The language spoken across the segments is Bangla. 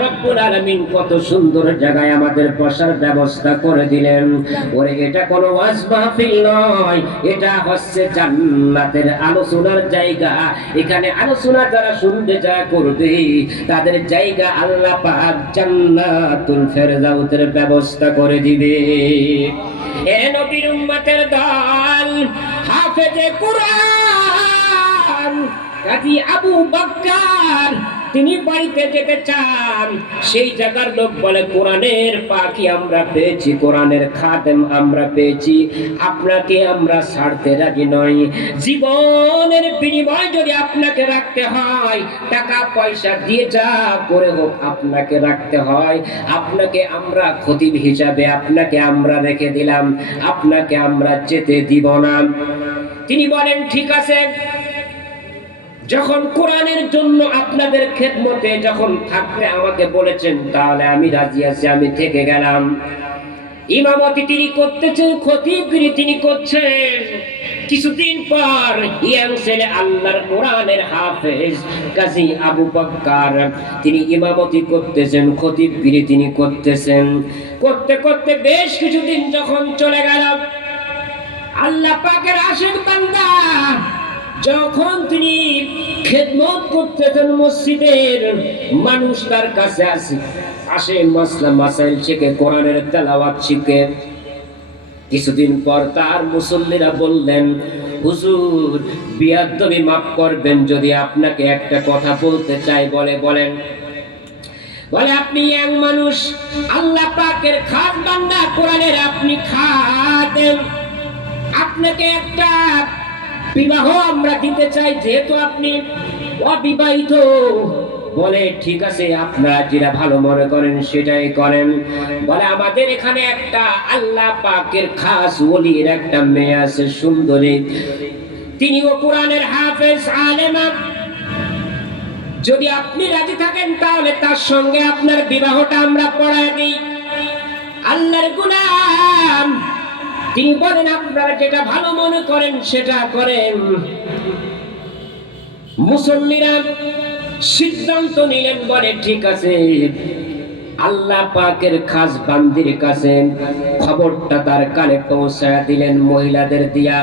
রব্বুল আলামিন কত সুন্দর জায়গায় আমাদের বসার ব্যবস্থা করে দিলেন। ওরে এটা কোনো ওয়াজ মাহফিল নয়, এটা হচ্ছে জান্নাতের আলোচনার জায়গা। এখানে আলোচনা যারা শুনতে যা করবে তাদের জায়গা আল্লাহ পাক জান্নাতুল ফেরদাউসের ব্যবস্থা করে দিবে। এ নবীর উম্মতের দল, হাফেজে কুরআন কাজী আবু বকর তিনি বাড়িতে যেতে চান। সেই জায়গার লোক বলে কোরআনের পাখি আমরা পেয়েছি, কোরআনের খাদেম আমরা পেয়েছি, আপনাকে আমরা ছাড়তে রাজি নই। জীবনের বিনিময় যদি আপনাকে রাখতে হয়, টাকা পয়সা দিয়ে যা করে হোক আপনাকে রাখতে হয়, আপনাকে আমরা খতিব হিসাবে আপনাকে আমরা রেখে দিলাম, আপনাকে আমরা যেতে দিব না। তিনি বলেন ঠিক আছে, যখন কোরআনের জন্য আপনাদের খেদমতে যখন থাকতে আমাকে বলেছেন তাহলে আমি রাজি আছি, আমি থেকে গেলাম। ইমামতি তিনি করতেছেন, খতিবগিরি তিনি করছেন। কিছুদিন পর ইয়াং ছেলে আল্লাহর কোরআনের হাফেজ কাজী আবু বকর তিনি ইমামতি করতেছেন, খতিবগিরি তিনি করতেছেন। করতে করতে বেশ কিছুদিন যখন চলে গেল, আল্লাহ পাকের আশিক বান্দা যখন তিনি খেদমত করতেছেন মসজিদের, মানুষ তার কাছে আসে মাসলা মাসাইল শিখে, কোরআনের তেলাওয়াত শিখে। কিছুদিন পর তার মুসল্লিরা বললেন, হুজুর বিয়াদবি মাফ করবেন, যদি আপনাকে একটা কথা বলতে চাই। বলেন। বলে আপনি এক মানুষ, আল্লাহ পাকের খাস বান্দা, কোরআনের আপনি খাদেম, আপনাকে একটা বিবাহ আমরা দিতে চাই, যেহেতু আপনি অবিবাহিত। বলে ঠিক আছে, আপনারা যেটা ভালো মনে করেন সেটাই করেন। বলে আমাদের এখানে একটা আল্লাহ পাকের খাস ওলির একটা মেয়ে আছে, সুন্দরী, তিনিও কোরআনের হাফেজ আলেমা। যদি আপনি রাজি থাকেন তাহলে তার সঙ্গে আপনার বিবাহটা আমরা পড়ায় দিই। আল্লাহর গোলাম তিনি বলেন আপনারা যেটা ভালো মনে করেন সেটা করেন। মুসল্লিরা সিদ্ধান্ত নিলেন, বলে ঠিক আছে। আল্লাহ পাকের খাস বান্দির কাছে খবরটা তার কানে পৌঁছায় দিলেন মহিলাদের দিয়া।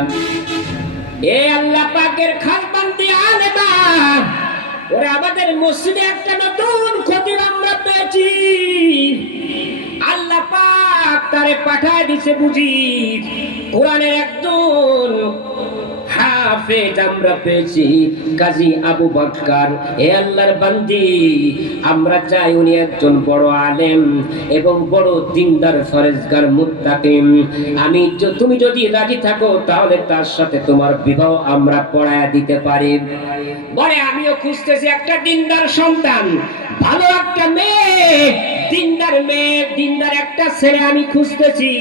এ আল্লাহ পাকের খাস বান্দি আলেমা, ওরে আমাদের মসজিদে একটা নতুন খতিব আমরা পেয়েছি, আল্লাহ পাক তারে পাঠায় দিছে বুঝি, কোরআনের একজন হাফেজ আমরা পেয়েছি, কাজী আবু বকর। হে আল্লাহর বান্দি, আমরা চাই উনি একজন বড় আলেম এবং বড় দিনদার ফরেজগার মুত্তাকিম। তুমি যদি রাজি থাকো তাহলে তার সাথে তোমার বিবাহ আমরা পড়ায়া দিতে পারি। বলে আমিও খুঁজতেছি একটা দিনদার সন্তান, ভালো একটা মেয়ে, দিনদার মেয়ে, দিনদার একটা ছেলে আমি খুঁজতেছি,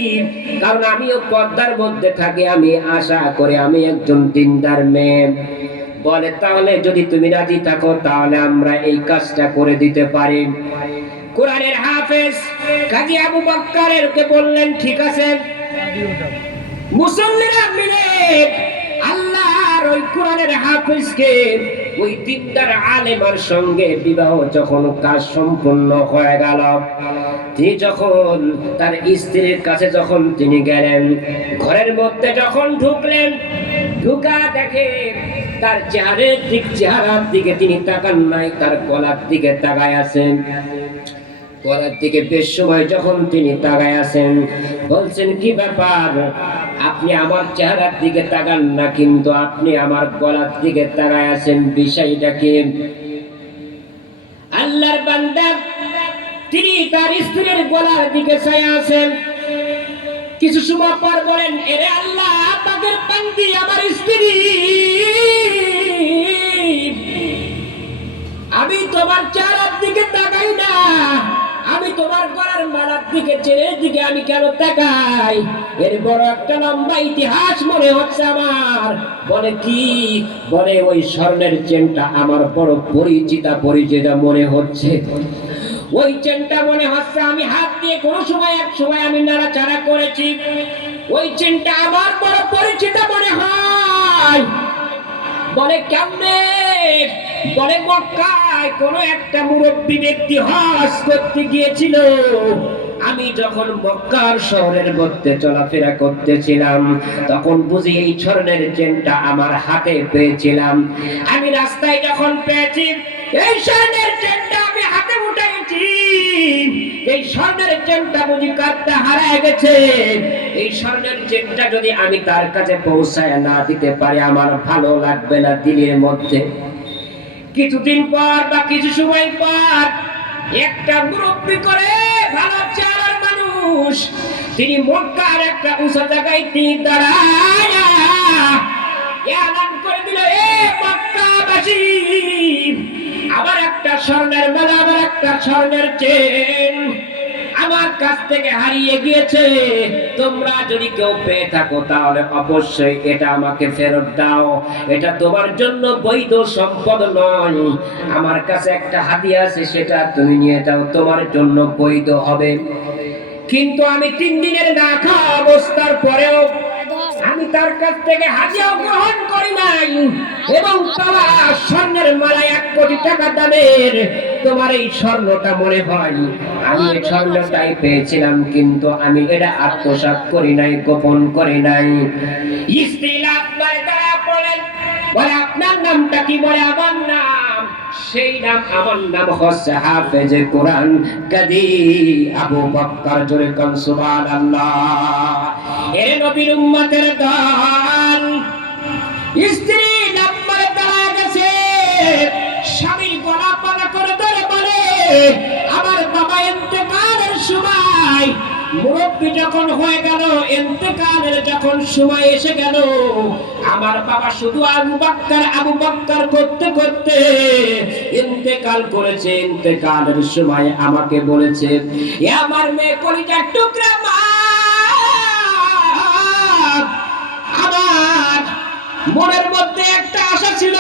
কারণ আমিও পর্দার মধ্যে থাকি, আমি আশা করি আমি একজন দিনদার মেয়ে। বলে তাহলে যদি তুমি রাজি থাকো তাহলে আমরা এই কাজটা করে দিতে পারি। কোরআনের হাফেজ কাজী আবু বকরের কে বললেন ঠিক আছে। মুসল্লিরা মিলে আল্লাহর ওই কোরআনের হাফেজকে ওই দিনদার আলেমার সঙ্গে বিবাহ যখন কাজ সম্পূর্ণ হয়ে গেল, তিনি যখন তার স্ত্রীর কাছে যখন তিনি গেলেন, ঘরের মধ্যে যখন ঢুকলেন, ঢুকা দেখে তার চেহারার দিকে তিনি তাকান নাই, তার গলার দিকে তাকায় আছেন। গলার দিকে বেশ সময় যখন তিনি তাকায় আছেন, বলছেন কি ব্যাপার, আপনি আমার চেহারার দিকে তাকান না, কিন্তু আপনি আমার গলার দিকে তাকায় আছেন, বিষয়টা কি? আল্লাহর বান্দা তিনি তার স্ত্রীর গলার দিকে চাই আছেন। কিছু সময় পর বলেন, এরে আল্লাহ পাকের বান্দি, আমার স্ত্রী, আমি তোমার চেহারার দিকে তাকাই না, আমি তোমার গলার মালার দিকে, চেনের দিকে আমি কেন তাকাই? এর বড় একটা লম্বা ইতিহাস মনে হচ্ছে আমার। বলে কি? বলে ওই স্বর্ণের চেনটা আমার বড় পরিচিত মনে হচ্ছে। ওই চেনটা মনে হচ্ছে আমি হাত দিয়ে কোনো সময় এক সময় আমি নাড়াচাড়া করেছি, ওই চেনটা আমার বড় পরিচিত মনে হয়। বলে কেমনে? বলে মক্কায় কোন একটা মুরব্বী ব্যক্তি হজ করতে গিয়েছিল। আমি যখন মক্কার শহরের মধ্যে চলাফেরা করতেছিলাম তখন বুঝি এই স্বর্ণের চেনটা আমার হাতে পেয়েছিলাম। আমি রাস্তায় যখন পেয়েছি এই স্বর্ণের চেনটা আমি হাতে উঠাইছি, এই স্বর্ণের চেনটা বুঝি কাটতে হারায় গেছে। এই স্বর্ণের চেনটা যদি আমি তার কাছে পৌঁছায় না দিতে পারি আমার ভালো লাগবে না দিলের মধ্যে। কিছুদিন পর বা কিছু সময় পর একটা মুরব্বি করে ভালো চেহারার মানুষ, তিনি মক্কার একটা উঁচু জায়গায় তিনি দাঁড়ায় এলান করে দিল, এ মক্কাবাসী, আবার একটা স্বর্ণের মালা, আবার একটা স্বর্ণের চেন আমার কাছ থেকে হারিয়ে গিয়েছে। তোমরা যদি কেউ পেয়ে থাকো তাহলে অবশ্যই এটা আমাকে ফেরত দাও। এটা তোমার জন্য বৈধ সম্পদ নয়। আমার কাছে একটা হাদিয়া আছে, সেটা তুমি নিয়ে যাও, তোমার জন্য বৈধ হবে। কিন্তু আমি 3 দিনের না খাওয়া অবস্থার পরেও আমি তার কাছ থেকে হাদিয়া গ্রহণ করি নাই, এবং তারা স্বর্ণের মালা 1 কোটি টাকা দামের। তোমার এই স্বর্ণটা মনে হয় আমি এই স্বর্ণটাই পেয়েছিলাম, কিন্তু আমি এটা আত্মসাৎ করি নাই, গোপন করি নাই। স্ত্রী লাভ করে তারা বলেন, বলে আপনার নামটা কি? বলে আমার নাম, সেই নাম, আমার নাম হচ্ছে হাফেজে কোরআন কাজী আবু বকর। জোরে কোন সুবহানাল্লাহ। এ নবীর উম্মতের দল, স্ত্রী নাম্বার তারা গেছে, স্বামী গলা পালা করে ধরে বলে, আমার বাবা ইন্তেকালের সময়, মুরব্বী যখন হয়ে গেল, ইন্তেকালের যখন সময় এসে গেল, আমার বাবা শুধু আবু বকর করতে করতে ইন্তেকাল করেছে। ইন্তেকালের সময় আমাকে বলেছে, এ আমার মেয়ে কলিজার টুকরা মা, আমার মনের মধ্যে একটা আশা ছিল,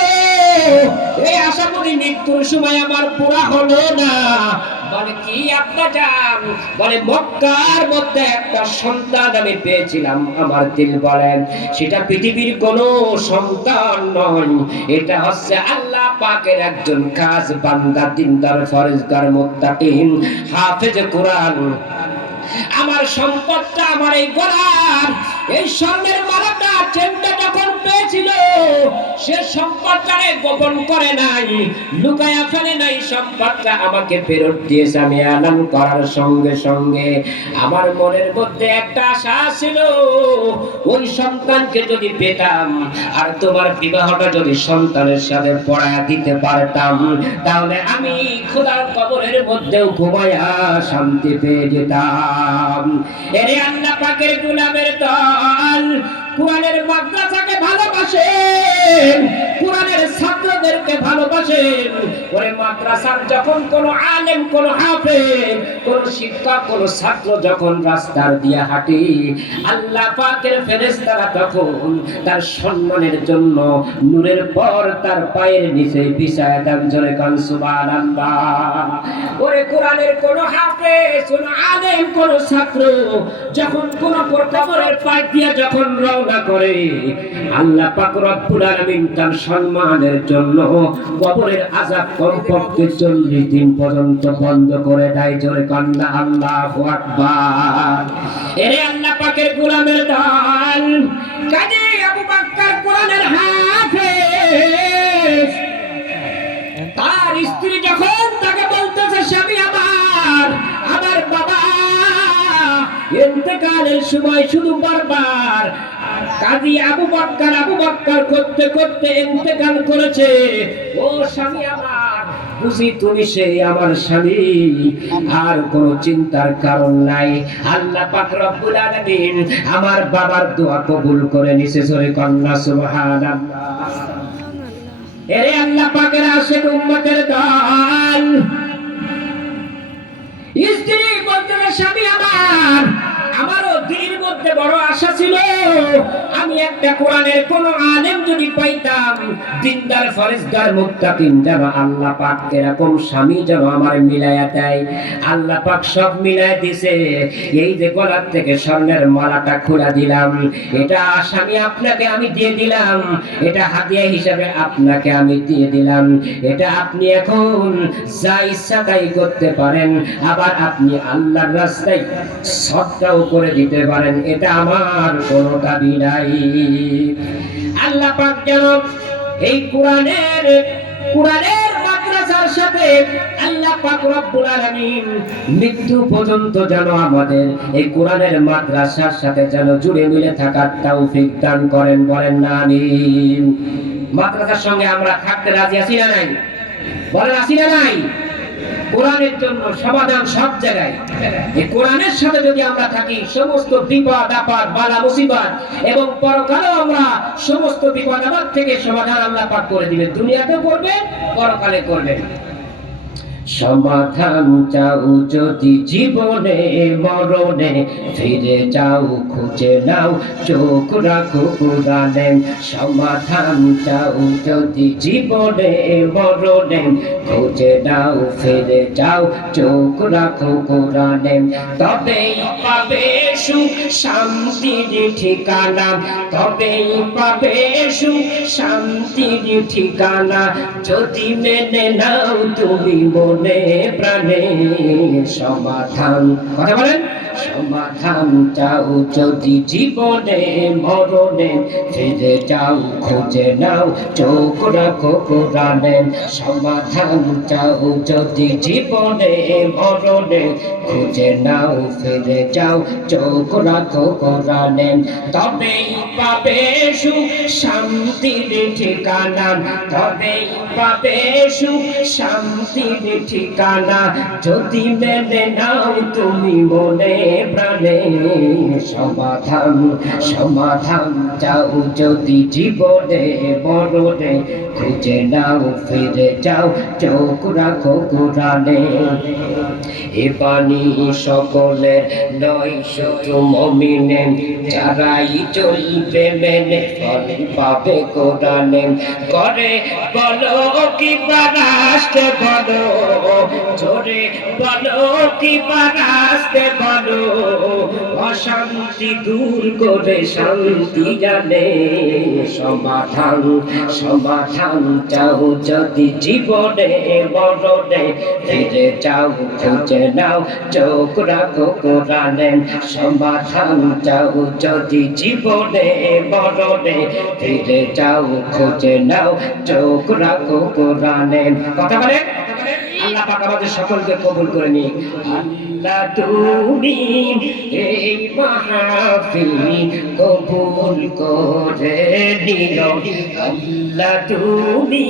এই আশা করি মৃত্যুর সময় আমার পুরা হলো না। বলে কি আব্বা জান? বলে মক্কার মধ্যে একটা সন্তান আমি পেয়েছিলাম। আমার দিল বলেন সেটা পৃথিবীর কোনো সন্তান নয়, এটা হচ্ছে আল্লাহ পাকের একজন খাস বান্দা, দিনদার, ফরজগার, মুত্তাকিন, হাফেজ কোরআন। আমার সম্পদটা আমার এই গলার এই স্বর্ণের মালাটা, চেনটা যখন পেয়েছিল, সে সম্পদটারে গোপন করে নাই, লুকায়া ফেলে নাই, সম্পদটা আমাকে ফেরত দিয়েছে। আমি এলান করার সঙ্গে সঙ্গে আমার মনের মধ্যে একটা আশা ছিল, ওই সন্তানকে যদি পেতাম আর তোমার বিবাহটা যদি সন্তানের সাথে পড়ায় দিতে পারতাম, তাহলে আমি খোদার কবরের মধ্যেও ঘুমায়া শান্তি পেয়ে যেতাম। এরে আল্লাহ পাকের গোলামের দল, কোরআনের মাদ্রাসাকে ভালোবাসেন, কোরআনের ছাত্রদেরকে ভালোবাসেন। ওই মাদ্রাসার যখন কোন আলেম, কোন হাফেজ, কোন শিক্ষক, কোন ছাত্র যখন রাস্তার দিয়ে হাঁটে, আল্লাহ পাকের ফেরেশতারা তখন তার সম্মানের জন্য নূরের পর তার পায়ের নিচে বিছায়া দেন। জোরে কান সুবহানাল্লাহ। ওরে কোরআনের কোন হাফেজ, কোন আলেম, কোন ছাত্র যখন কোন কবরের পাশ দিয়ে যখন রওনা করে, আল্লাহ পাক রব্বুল আলামিন তার সম্মানের জন্য কবরের আযাব কমপক্ষে 40 দিন পর্যন্ত বন্ধ করে দেয়। জোরে কান্না আল্লাহু আকবার। এরে আল্লাহ পাকের গোলামের দল, কাজী আবু বকর কোরআনের হাফেজ, তার স্ত্রী যখন তাকে বলতেছে, স্বামী আমার বাবা ইন্তেকালের সময় শুধু বারবার কাজী আবু বকর করতে করতে ইন্তেকাল করেছে। ও স্বামী আমার, বুঝি তুমি সেই আমার স্বামী, আর কোনো চিন্তার কারণ নাই। আল্লাহ পাক রব্বুল আলামিন আমার বাবার দোয়া কবুল করে নিছে। জোরে কন্না সুবহানাল্লাহ। এরে আল্লাহ পাকের আশিক উম্মতের দল, স্ত্রী বলতে, স্বামী আমারও দিনের মধ্যে বড় আশা ছিল, আমি একটা কোরআনের কোন আলেম যদি পাইতাম, দিনদার ফরেজগার মুত্তাকিন, যেন আল্লাহ পাক এরকম স্বামী যেন আমার মিলায়া দেয়। আল্লাহ পাক সব মিলায় দিছে। এই যে গলার থেকে স্বর্ণের মালাটা খুলে দিলাম, এটা স্বামী আপনাকে আমি দিয়ে দিলাম, এটা হাদিয়া হিসাবে আপনাকে আমি দিয়ে দিলাম। এটা আপনি এখন যা ইচ্ছা তাই করতে পারেন, আবার আপনি আল্লাহর রাস্তায় সদকাও করে দিতে পারেন, এটা আমার কোনো দাবি নাই। আল্লাহ পাক যেন এই কোরআনের মাদ্রাসার সাথে আল্লাহ পাক রব্বুল আলামিন মৃত্যু পর্যন্ত যেন আমাদের এই কোরআনের মাদ্রাসার সাথে যেন জুড়ে মিলে থাকার তৌফিক দান করেন, বলেন না আমিন। মাদ্রাসার সঙ্গে আমরা থাকতে রাজি আছি না নাই? বলেন আছি না নাই? কোরআনের জন্য সমাধান সব জায়গায়। এই কোরআনের সাথে যদি আমরা থাকি, সমস্ত বিপদ আপদ বালা মুসিবত এবং পরকালেও আমরা সমস্ত বিপদ আপদ থেকে সমাধান আল্লাহ পাক করে দিবেন। দুনিয়াতে করবে, পরকালে করবে। সমাধান চাও যদি জীবনে মরণে, ফিরে যাও খুঁজে নাও চোখ রাখো কোরআনে। সমাধান চাও যদি জীবনে মরণে, খুঁজে নাও ফিরে যাও চোখ রাখো কোরআনে। তবেই পাবে সুখ শান্তির ঠিকানা, তবেই পাবে সুখ শান্তির ঠিকানা, যদি মেনে নাও তুমি মনে প্রাণে। সমাধান, কথা বলেন। সমাধান চাও যদি জীবনে মরণে, ফিরে যাও খুঁজে নাও চোখ রাখো কোরআনে। সমাধান চাও যদি জীবনে মরণে, খুঁজে নাও ফিরে যাও চোখ রাখো কোরআনে। তবেই পাবে সুখ শান্তির ঠিকানা, তবেই পাবে সুখ শান্তির ঠিকানা, যদি মেনে নাও তুমি মনে প্রাণে। সমাধান, সমাধান চাও যদি জীবনে মরণে, খুঁজে নাও ফিরে যাও চোখ রাখো কোরআনে। এ বাণী সকলের নয় শুধু মুমিনের, যারাই চলবে মেনে ফল পাবে কোরআনে। করে বলো কি বারাস্তে বলো, জোরে বলো কি বারাস্তে বলো, অশান্তি দূর করে শান্তি জানে। সমাধান, সমাধান চাও যদি জীবনে মরণে, ফিরে যাও খুঁজে নাও চোখ রাখো কোরআনে। সমাধান চাও যদি জীবনে মরণে, ফিরে যাও খুঁজে নাও চোখ রাখো কোরআনে। কথা বলেন। আল্লাহ পাক আমাদের সকলকে কবুল করে নিন। আল্লাহ তুমি এই মাহফিল কবুল করে নিও, আল্লাহ তুমি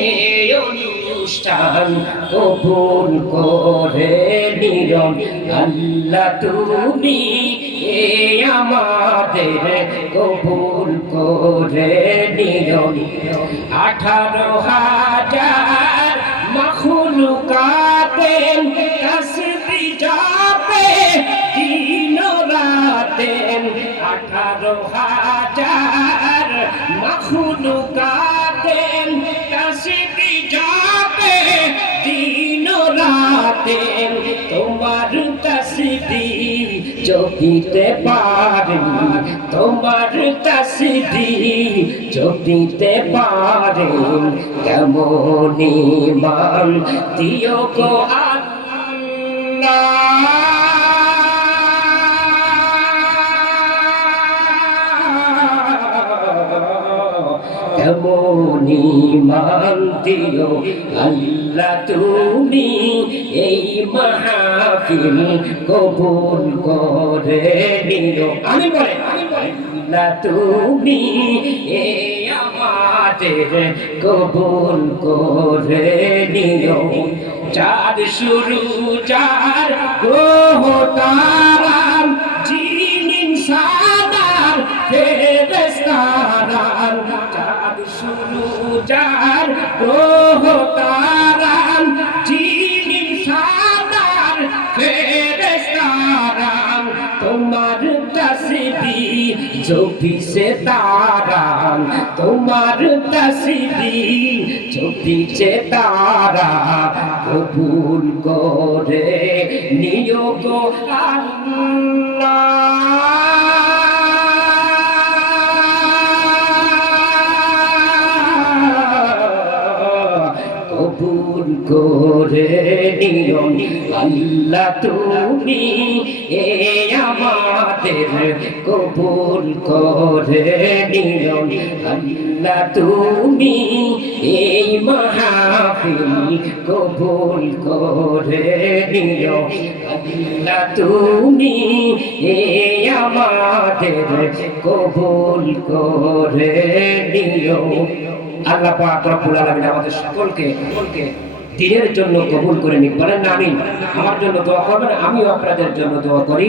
এই অনুষ্ঠান কবুল করে নিও, আল্লাহ তুমি এই আমাদের কবুল করে নিও। 18,000 মখলুকাতে তসবিহ জাপে দিন রাতে, 18,000 মখলুকাতে তসবিহ জাপে দিন রাতে। তোমার তসবিহ জপিতে পারি, তোমার তসবিহ জপিতে পারি, কেমন ঈমান দিও গো আল্লাহ। কেমন ঈমান দিও আল্লাহ তুমি এই মাহফিল কবুল করে নিও। আমি বলে আল্লাহ তুমি এই আমাদের কবুল করে নিও। চাঁদ শুরু চার গ্রহ তারা, জিন ইনসান ফেরেশতারা, চাঁদ শুরু চার গ্রহ তারা, জিন ইনসান ফেরেশতারা, তোমার চব্বিশে তারা তোমার তসবিহ চব্বিশে তারা কবুল করে নিও গো আল্লাহ কবুল করে নিও আল্লাহ তুমি এ আমাদের কবুল করে নিও আল্লাহ তুমি এই মাহফিল কবুল করে নিও আল্লাহ তুমি এই আমাদের কবুল করে নিও। আল্লাহ পাক রব্বুল আলামিন আমাদের সকলকে দিনের জন্য কবুল করে নিক। বলেন আমিন। আমার জন্য দোয়া করবেন, আমিও আপনাদের জন্য দোয়া করি।